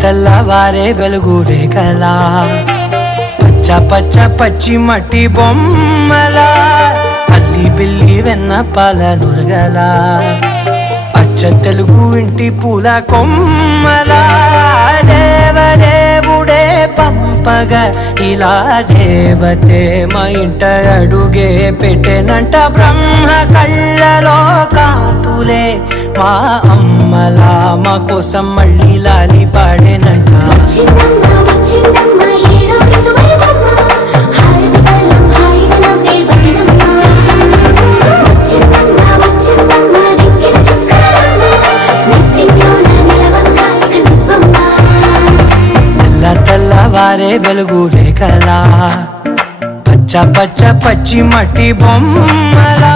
తెల్లవారే వెలుగు రేఖలా పచ్చ పచ్చ పచ్చి మట్టి బొమ్మలా అల్లి బిల్లి వెన్న పాల నురగలా అచ్చ తెలుగు ఇంటి పూల కొమ్మలా దేవదేవుడే పంపగా ఇలా దేవతే మా ఇంట అడుగే పెట్టెనంట బ్రహ్మ కళ్ళలో కాంతులే మా అమ్మలా మా కోసం మళ్ళీ లాలి పాడేనంట తెల్లవారే వెలుగు రేఖలా పచ్చ పచ్చ పచ్చి మట్టి బొమ్మలా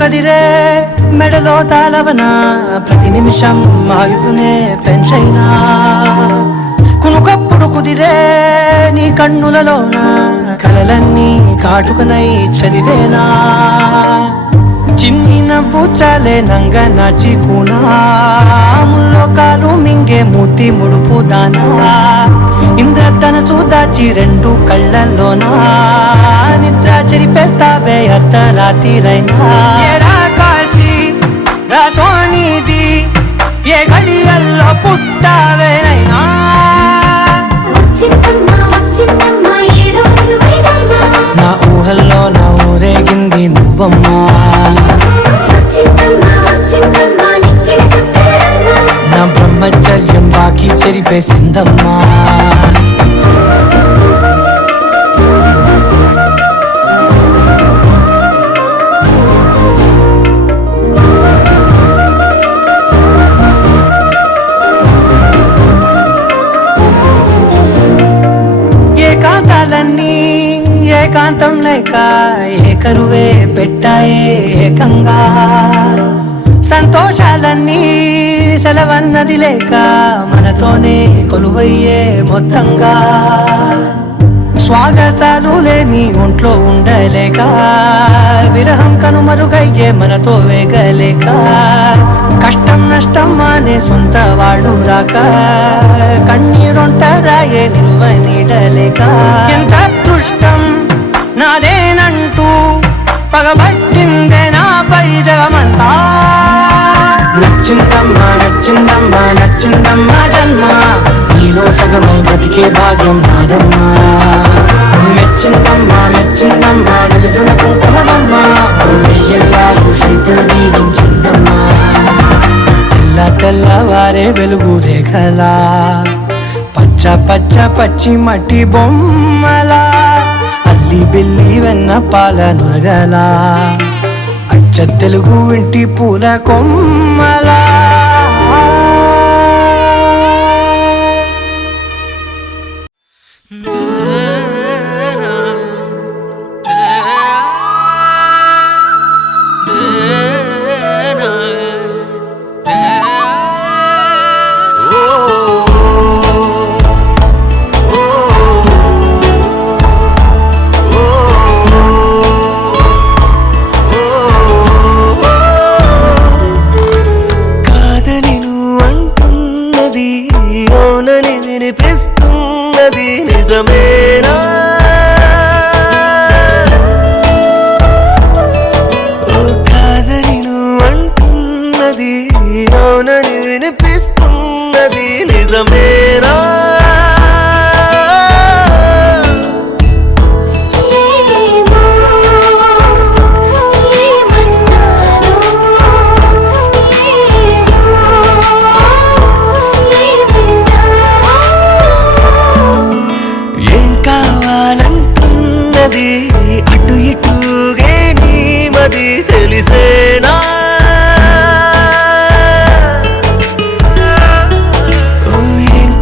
కదిరే మెడలో తాళవన ప్రతి నిమిషం ఆయుధునే పెంచైనా కునుకప్పుడు కుదిరే నీ కన్నులలోన కలలన్నీ కాటుకనై చదివేనా చిన్ని నవ్వు చాలే నంగ నాచికునా ముల్లో కాలు మింగే మూతి ముడుపు దానా ఇంద్రధనసు దాచి రెండు కళ్ళల్లోనా నిద్ర చెరిపేస్తావే అర్ధరాత్రిరైనా కాశీ రాసోనిది ఏ గడియల్లో పుట్టావేనైనా నా ఊహల్లో నా ఊరేగింది నువ్వమ్మా నా బ్రహ్మచర్యం బాకీ చెరిపేసిందమ్మా ఏకాంతాలన్నీ ఏకాంతం లేక ఏకరువే పెట్టాయే ఏకంగా సంతోషాలన్నీ సెలవన్నది లేక మనతోనే కొలువయ్యే మొత్తంగా స్వాగతాలు లేని ఒంట్లో ఉండలేక విరహం కనుమరుగయ్యే మనతో వేగలేక కష్టం నష్టం అనే సొంత వాడు రాక కన్నీరొంటరాయే నిలువ నీడలేక ఎంత అదృష్టం నాదేనంటూ పగబట్టిందే నాపై జగమంతా నచ్చిందమ్మా నచ్చిందమ్మా నచ్చిందమ్మా జన్మ నీలో సగమై బ్రతికే భాగ్యం నాదమ్మా మెచ్చిందమ్మా మెచ్చిందమ్మా నిలుదున కుంకుమమ్మా వెయ్యల్లా భూషింతులు దీవించిందమ్మా తెల్లవారే వెలుగు రేఖలా పచ్చ పచ్చ పచ్చి మట్టి బొమ్మలా అల్లి బిల్లి వెన్న పాల నురగలా అచ్చ తెలుగు ఇంటి పూల కొమ్మలా నిజమేనా కాదని నువ్వు అంటున్నది అవునని వినిపిస్తున్నది నిజమేనా అటు ఇటుగే నీ మది తెలిసేనా ఏం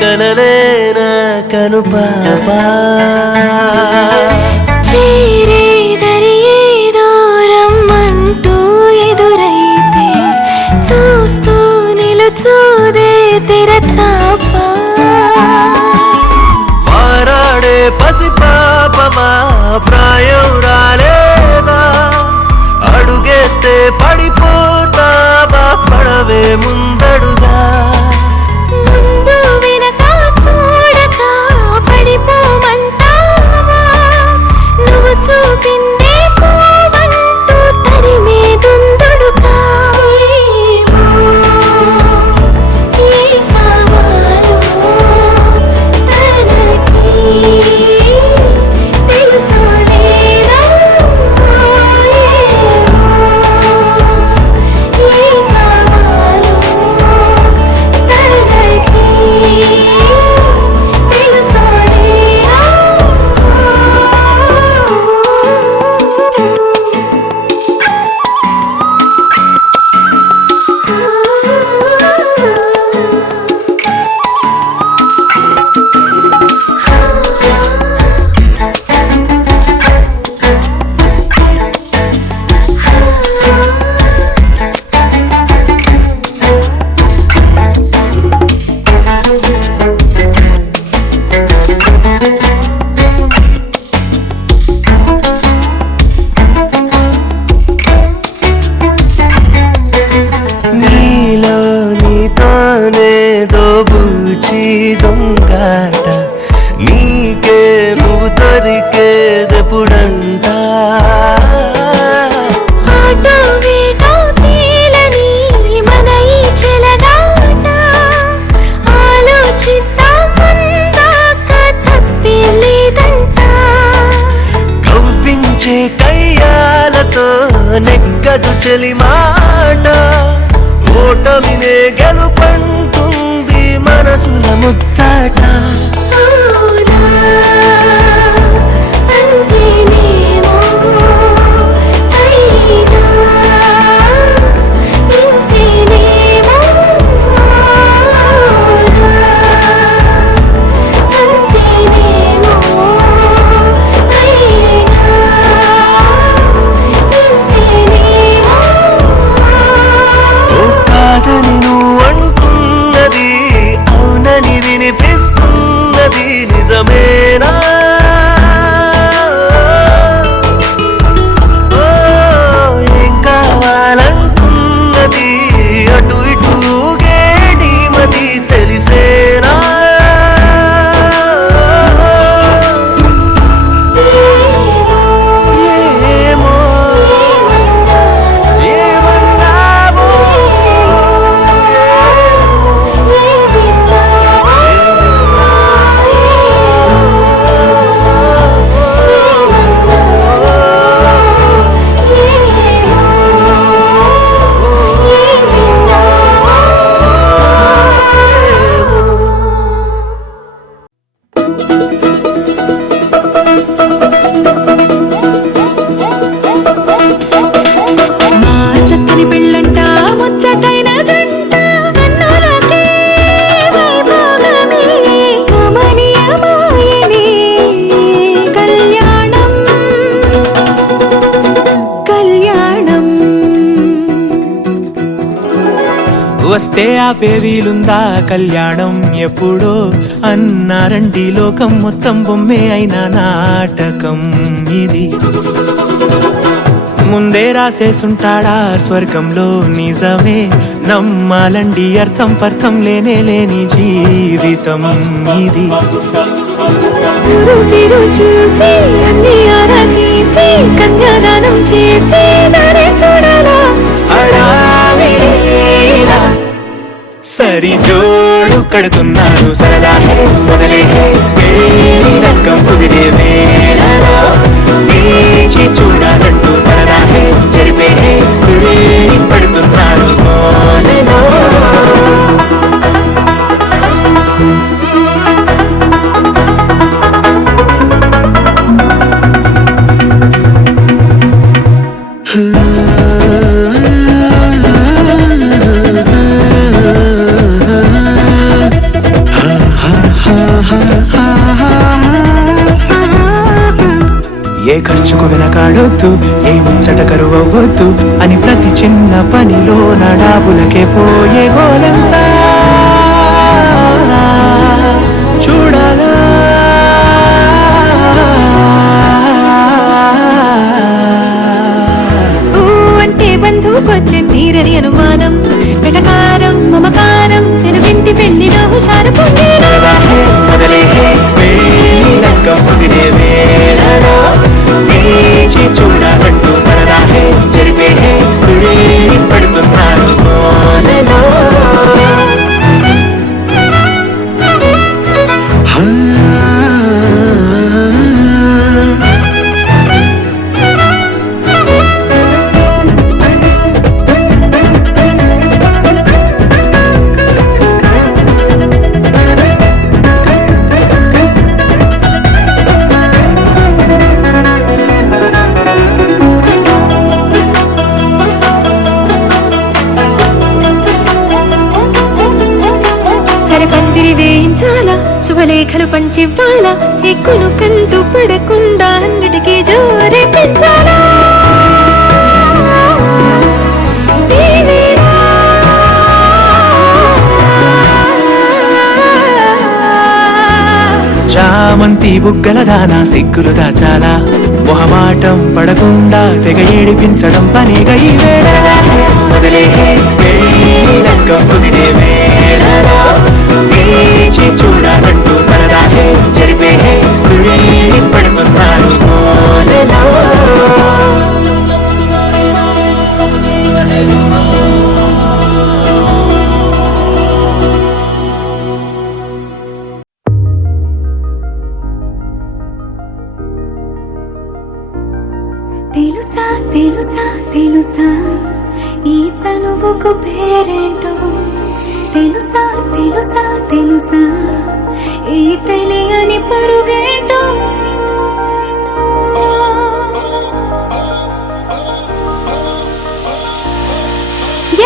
కనలేనా కను పాపా చేరేదరి ఏదో రమ్మంటూ ఎదురైతే చూస్తూ నిలుచూదే తెరచాపా పారాడే పసి పాపమా ప్రాయం రాలేదా అడుగేస్తే పడిపోతావా పడవే ముందడుగా ముందు వెనక చూడక పడిపోమంటావా నువ్వు చూపిందే పోవంటూ తరిమే దుందుడుగా ఏ కావాలో తనకి తెలుసోలేదా ఏ కావాలో తనకి నీలో నీతోనే దోబూచి దొంగాట నీకే నువ్వు దొరికేదెప్పుడంట ఆటో వేటో తేలని మన ఈ చెలగాట ఆలోచిద్దాం ముందాక తప్పే లేదంట కవ్వించే కయ్యాలతో నెగ్గదు చెలి మాట ఓటమినే గెలుపంటుంది మనసుల ముద్దాట అవునా అంతేనేమో అయినా ఇంతేనేమో అవునా అంతేనేమో అయినా ఇంతేనేమో ఓ కాదని నువ్వు అంటున్నది అవునని వినిపిస్తున్నది నిజమేనా ఓ ఏం కావాలంటున్నది అటు ఇటు ఊగేటి మది తెలిసేనా ఏమో ఏమన్నావో మా చక్కని పెళ్ళంట ముచ్చటైన జంట కన్నులకే వైభోగమే కమనీయమాయనే కళ్యాణం కళ్యాణం వస్తే ఆపే వీలుందా కళ్యాణం ఎప్పుడో అన్నారండి లోకం మొత్తం బొమ్మే అయిన నాటకం ఇది ముందే రాసేసుంటాడా స్వర్గంలో నిజమే నమ్మాలండి అర్థం పర్థం లేనే లేని జీవితం ఇది తిరు చూసి అన్ని ఆరాధీసి కన్యాదానం చేసి దారి చూడాలా హడావిడిలా సరి జోడు కడుతున్నారు సరదా మొదలే పెళ్లి రంగం కుదిరే వేళలో వేచి చూడాలంటూ పరదా జరిపే కుళ్ళి పడుతున్నారు కోనెలో. పిచ్చుకు వెనకాడొద్దు, ఏ ముచ్చట కరువవ్వద్దు అని ప్రతి చిన్న పనిలో నడాబులకే పోయే గోలంతా చూడాలా. అంటే బంధువుకొచ్చే తీరని అనుమానం, వెటకారం మమకారం, తెలుగింటి పెళ్లిలో హుషారు సరదాహే మొదలేహే పెళ్ళినక్క ముదిరే వేళలో వేచి చూడాలంటూ పరదాహే జరిపేహే కుడి పడుతున్నాను కోలలో. పందిరి వేయించాలా, శుభలేఖలు పంచివ్వాలా, ఎక్కులు కంటూ పడకుండా అన్నిటికీ జోరే పెంచాలా. చామంతి బుగ్గల దానా సిగ్గులు దాచాలా, మొహమాటం పడకుండా తెగ ఏడిపించడం పనిగా ఈ వేళ. మొదలేహే పెళ్ళినక్క కుదిరే వేళలో వేచి చూడాలంటూ పరదాహే జరిపేహే కుడి పడుతున్నాను కోలలో. తెలుసా తెలుసా తెలుసా ఈ చనువుకు పేరేంటో, తెలుసా తెలుసా తెలుసా ఈ తెలియని పరుగేంటో.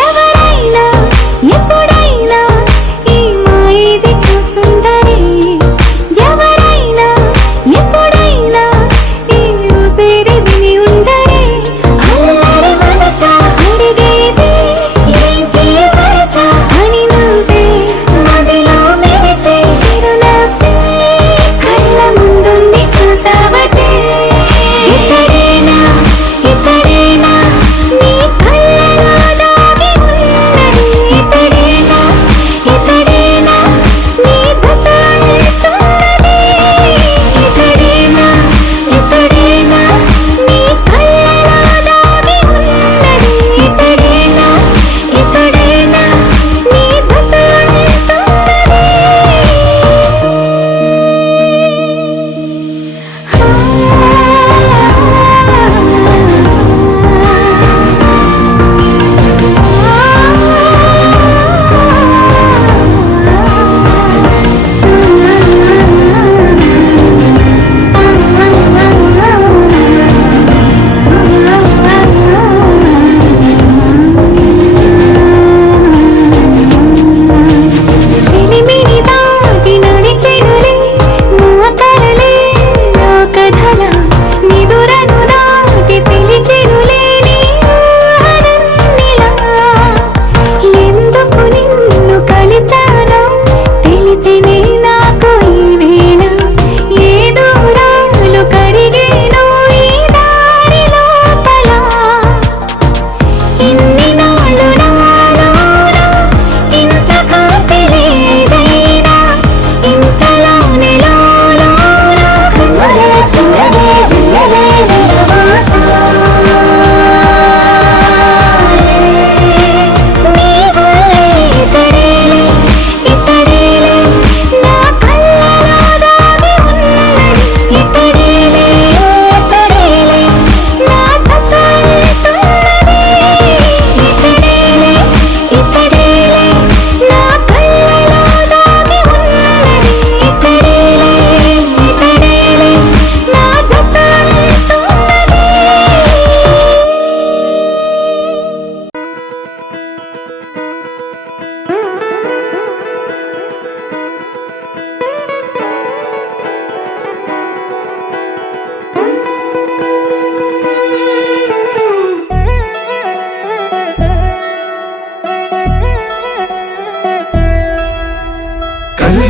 ఎవరైనా ఎప్పుడైనా ఈ మాయది చూసుండరే, ఎవరైనా ఎప్పుడైనా ఈ ఊసేది విని ఉండరే. అల్లరి మనసా అడిగేది ఏంటి వరస అని నువ్వే మదిలో మెరిసే చిరునవ్వే కళ్ళ ముందుంది.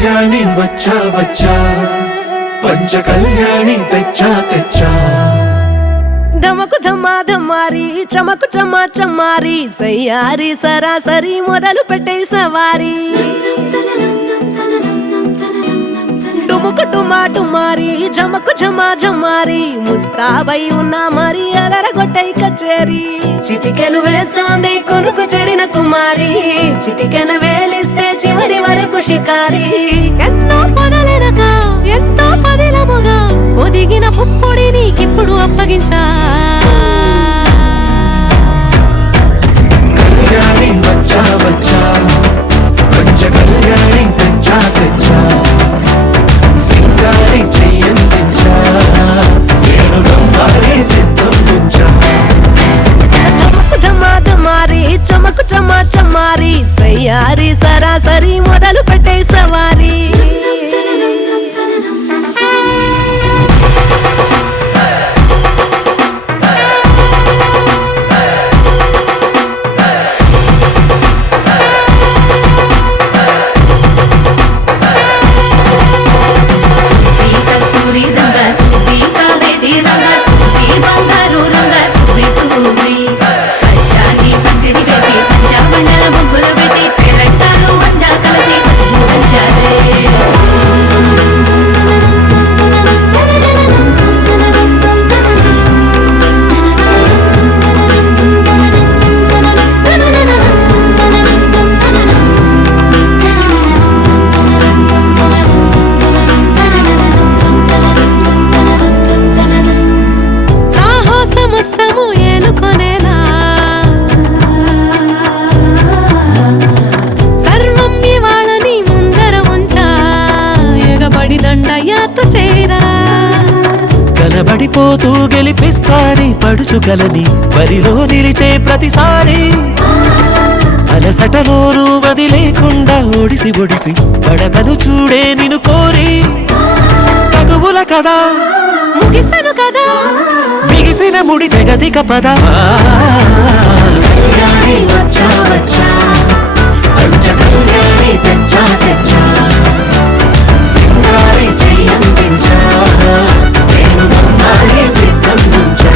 కళ్యాణి వచ్చా వచ్చా పంచ కళ్యాణి తెచ్చా తెచ్చా ధమకు ధమ్మా ధమ్మారి చమకు చమ్మా చమ్మారి సయ్యారి సరాసరి మొదలు పెట్టే సవారి డుముకు డుమా డుమారి జమకు ఝమా ఝమారి ముస్తాబై ఉన్నా మరి అలరగొట్టై కచేరి చిటికెలు వేస్తోంది కొనుకు చెడిన కుమారి చిటికెన వేలిస్తే చివరి వరకు షికారి ఎన్నో పొదలెనక ఎంతో పదిలముగా ఒదిగిన పుప్పొడి నీకిప్పుడు అప్పగించా కళ్యాణి వచ్చా వచ్చా పంచ కళ్యాణి తెచ్చా తెచ్చా సింగారి చెయ్యందించా నేను నమ్మాలి సిద్ధందించా ధమా ధమారి చమకు చమ్మా చమ్మారి సయ్యారి సరాసరి మొదలు పెట్టే సవారి కనబడిపోతూ గెలిపిస్తాని పడుచుగలని బరిలో నిలిచే ప్రతిసారి అలసటలోనూ వదిలేకుండా ఒడిసి ఒడిసి పడతను చూడే నిన్ను కోరి తగువుల కదా ముగిసను కదా బిగిసిన ముడి తెగదిక పద కళ్యాణి వచ్చా వచ్చా పంచ కళ్యాణి తెచ్చా తెచ్చా సింగారి చెయ్యందించా నేను నమ్మాలి సిద్ధందించా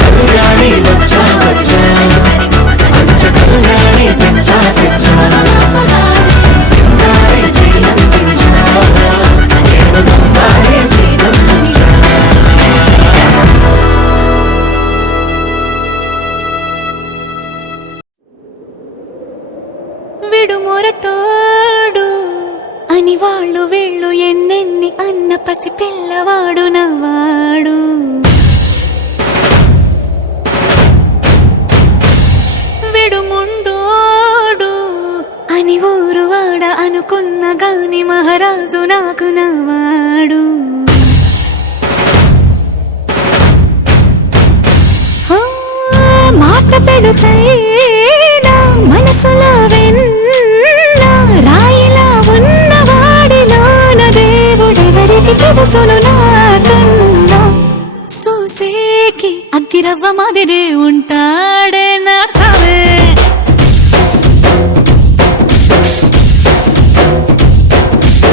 కళ్యాణి వచ్చా వచ్చా పంచ కళ్యాణి తెచ్చా తెచ్చా సింగారి చెయ్యందించా నేను నమ్మాలి సిద్ధందించా విడుమొరటోడు అని వాళ్ళు వీళ్ళు ఎన్నెన్ని అన్న పసి పిల్లవాడు నవ్వాడు విడుముండోడు అని ఊరు వాడ అనుకున్న గాని మహారాజు నాకు నవ్వాడు మాట పెడుసైనా మనసులో వెన్నా రాయిలా ఉన్నవాడిలోన దేవుడెవరికి తెలుసును నాకన్నా సూసేకి అగ్గిరవ్వ మాదిరే ఉంటాడే నా సావే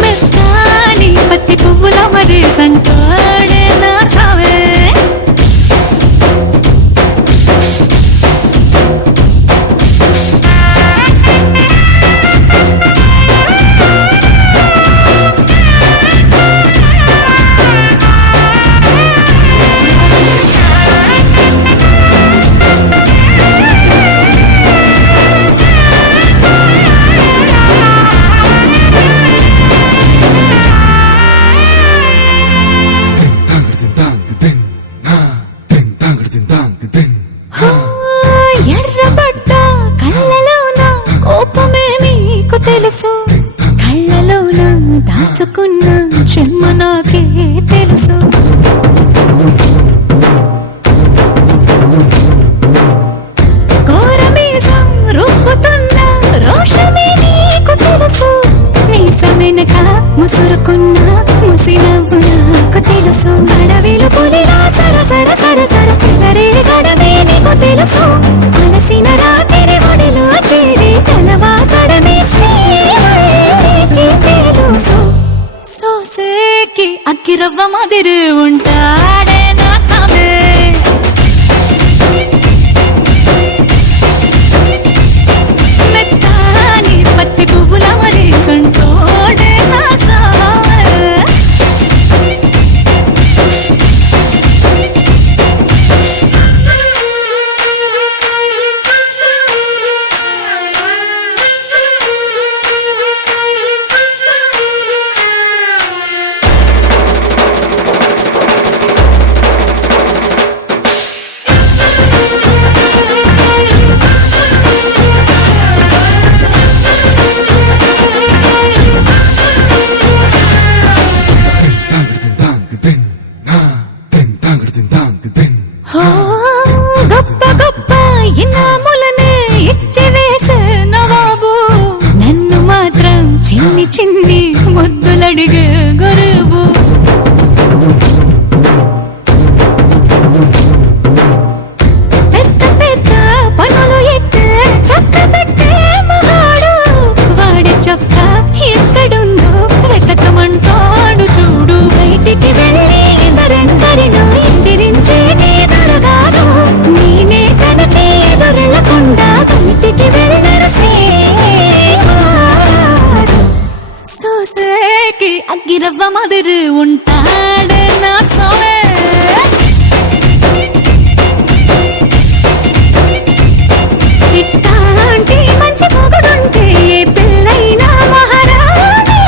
మెత్తాని పత్తి పువ్వుల మరే సంటాడే నా సావే గిరవ్వ మదురు ఉంటాడే నా సోమే ఇట్టాంటి మంచి మొగుడుంటే ఏ పెళ్ళైనా మహారాణి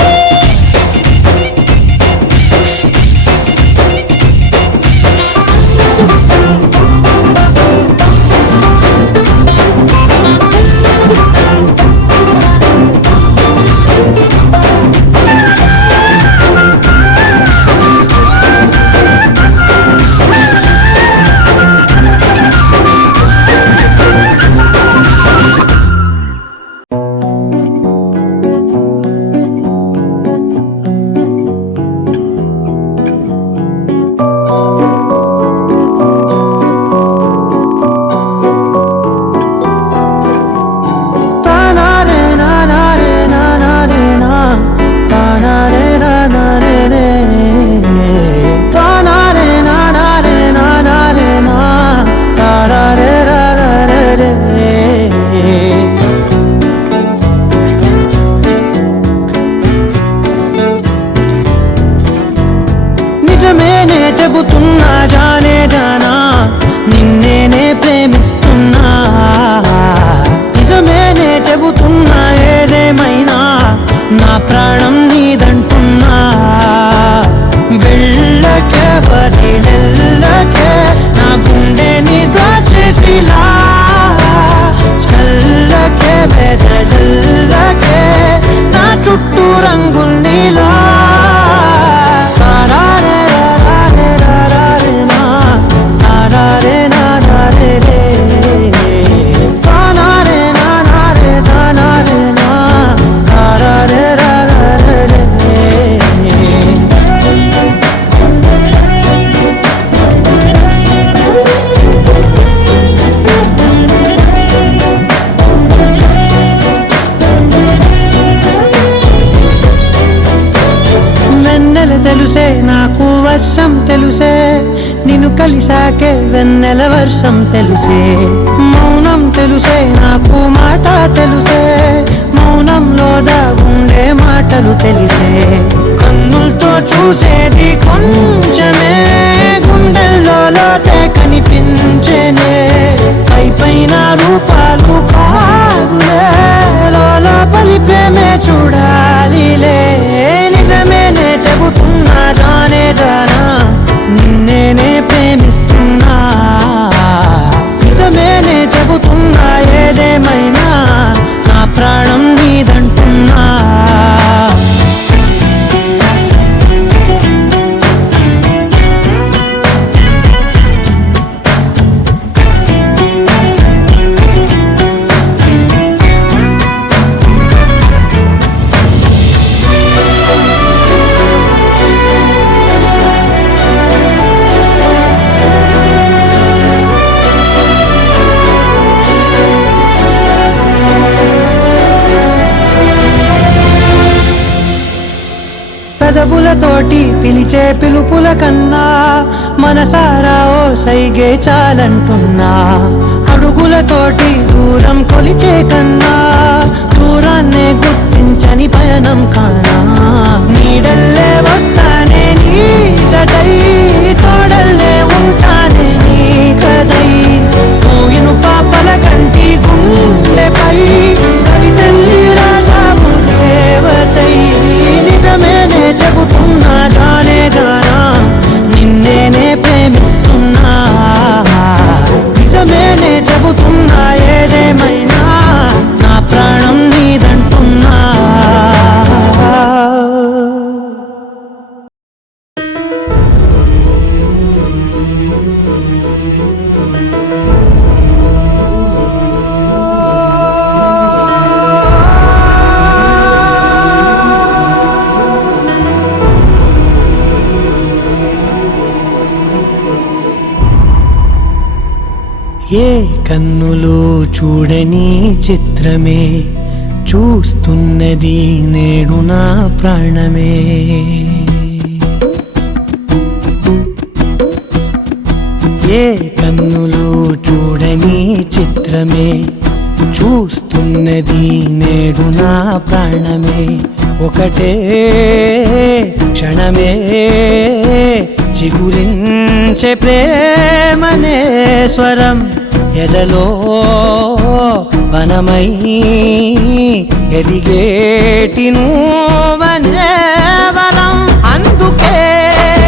నిజమేనే చెబుతున్నా జానే జానా నిన్నేనే ప్రేమిస్తున్నా నిజమేనే చెబుతున్నా ఏదేమైనా నా ప్రాణం నీదంటున్నా వెళ్ళకే వదిలెళ్ళకే నా గుండెని దాచేసిలా చల్లకే వెదజల్లకే నా చుట్టూ రంగుల్నిలా తెలుసే నాకు వర్షం తెలుసే నిన్ను కలిసాకే వెన్నెల వర్షం తెలుసే మౌనం తెలుసే నాకు మాట తెలుసే మౌనంలో దాగుండే మాటలు తెలిసే కన్నులతో చూసేది కొంచెమే గుండెల్లో లోతే కనిపించేనే పైన రూపాలు కాదులే లోపలి ప్రేమే చూడాలిలే నిజమేనే చెబుతున్నా జానే జానా నిన్నేనే ప్రేమిస్తున్నా నిజమేనే చెబుతున్నా ఏదేమైనా నా ప్రాణం నీదంటున్నా పెదవులతోటి పిలిచే పిలుపుల కన్నా మనసారా ఓ సైగే చాలంటున్నా అడుగులతోటి దూరం కొలిచే కన్నా దూరాన్నే గుర్తించని పయనం కానా నీడల్లే వస్తానే నీ జతై తోడల్లే ఉంటానే నీ కదై పోయిను పాపల కంటి గుండెపై కవితల్లి రాజావు దేవతై నిజమేనే చెబుతున్నా జానే జానా నిన్నేనే ప్రేమిస్తున్నా నిజమేనే చెబుతున్నా ఏదేమైనా నా ప్రాణం నీదంటున్నా ఏ కన్నులు చూడని చిత్రమే చూస్తున్నది నేడు నా ప్రాణమే ఏ కన్నులు చూడని చిత్రమే చూస్తున్నది నేడు నా ప్రాణమే ఒకటే క్షణమే చిగురించే ప్రేమనే స్వరం ఎదలో వనమై ఎదిగేటి నువ్వనే వరం అందుకే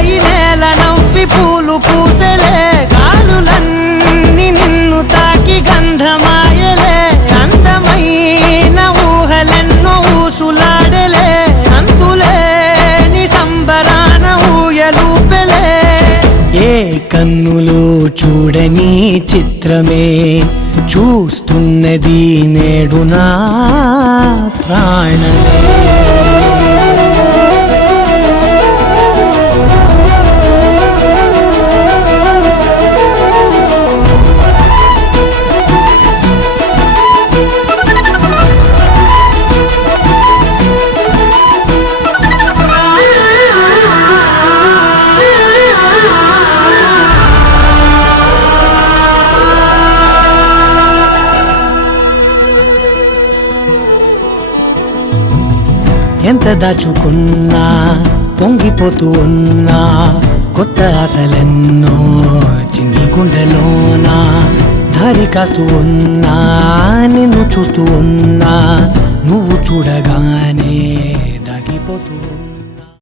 ఈ నేల నవ్వి పూలు పూసలే గాలులన్నీ నిన్ను తాకి గంధమాయలే అందమైన ఊహలెన్నో ఊసులాడలే అంతులేని సంబరాన ఊయలూపెలే ఏ కన్నులు చూడని చిత్రమే చూస్తున్నది నేడు నా ప్రాణమే ఎంత దాచుకున్నా పొంగిపోతూ ఉన్నా కొత్త ఆశలెన్నో చిన్ని గుండెలోనా దారి కాస్తూ ఉన్నా నిన్ను చూస్తూ ఉన్నా నువ్వు చూడగానే